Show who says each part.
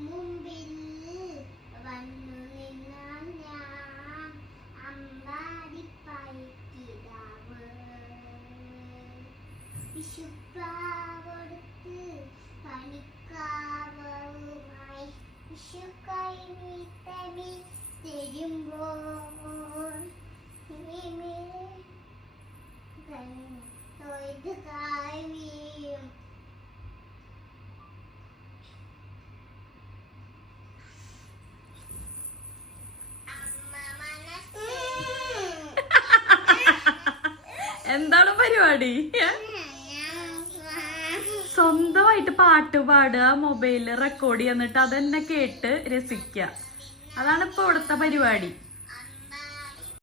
Speaker 1: മുമ്പിൽ വന്നു നിന്നാം ഞാൻ അമ്പാടിപ്പയക്കിടാവ് വിശുപ്പാവടുത്ത് പണിക്കാവുമായി വിഷുക്കൈ നീത്തമി തരുമ്പോൾ തൊഴുത് കാവീ
Speaker 2: എന്താണ് പരിപാടി? സ്വന്തമായിട്ട് പാട്ട് പാടുക മൊബൈലിൽ റെക്കോർഡ് ചെയ്യുന്നിട്ട് അതെന്നെ കേട്ട് രസിക്കുക. അതാണ് ഇപ്പൊ ഇവിടുത്തെ പരിപാടി.